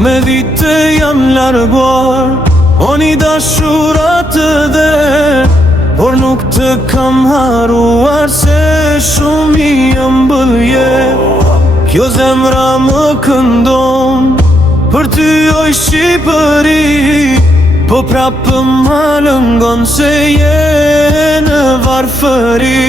Me vite jam larguar, o një dashurat dhe, por nuk të kam haruar, se shumë i ëmbëlje. Kjo zemra më këndon, për ty oj Shqipëri, po prapë më lëngon, se je në varfëri.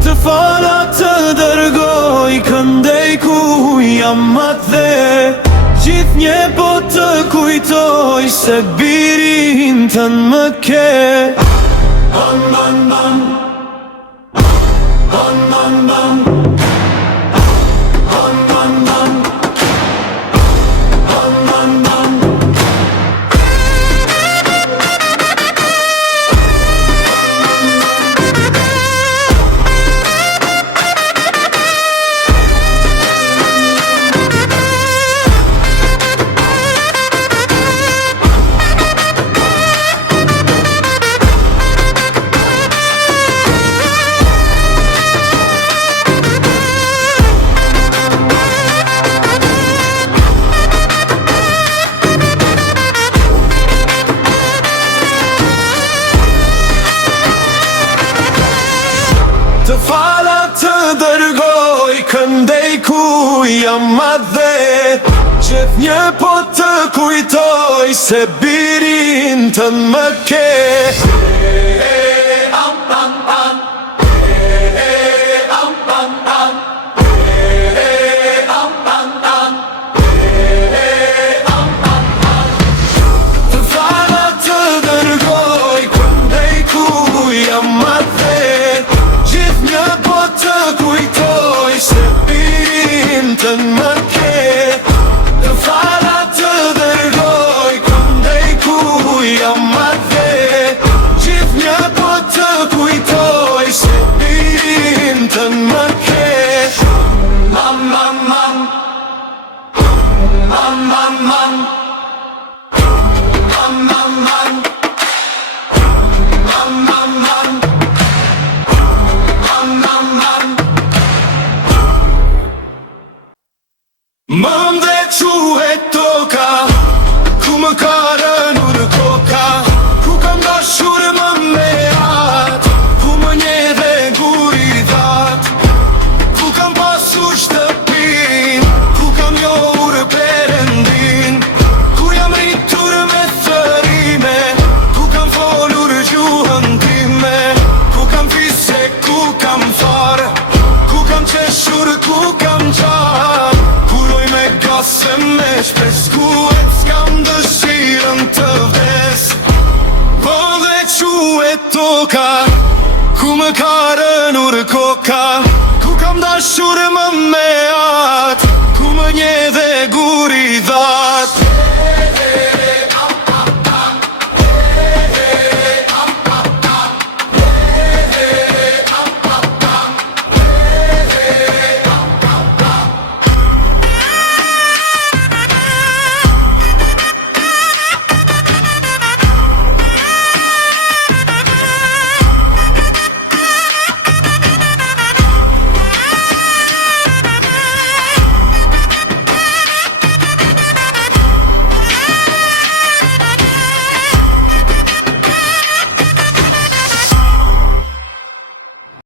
Të fala të dërgoj, këndej ku jam atë dhe, gjithë një po të kujtoj, se birin tën më ke. Bam, bam, bam, bam, bam, bam, bam, bam, bam, bam, bam, bam. Të fala të dërgoj, këndej ku jam atë dhe, gjithë një po të kujtoj, se birin tën më ke. Të fala të dërgoj, këndej ku jam atë dhe, gjithë një po të kujtoj, se birin tën më ke. Të fala të dërgoj, këndej ku jam atë dhe, gjithë një po të kujtoj, se birin tën më ke. Mam, mam, mam, mam, mam, mam, mam, mam, mam, mam, mam, mam. Mam dhe quhet toka, ku më ka rënur koka, ku kam dashur më me atë, ku më nje dhe guri that, ku kam pasur shtëpin, ku kam njohur Perëndin, ku jam rritur me thërime, ku kam folur gjuhën time, ku kam fise, ku kam farë, ku kam qeshur, ku kam qarë. Se me shpes kuet, s'kam dëshirën të vdes, po dhe quhet toka, ku më ka rënur koka, ku kam dashur më me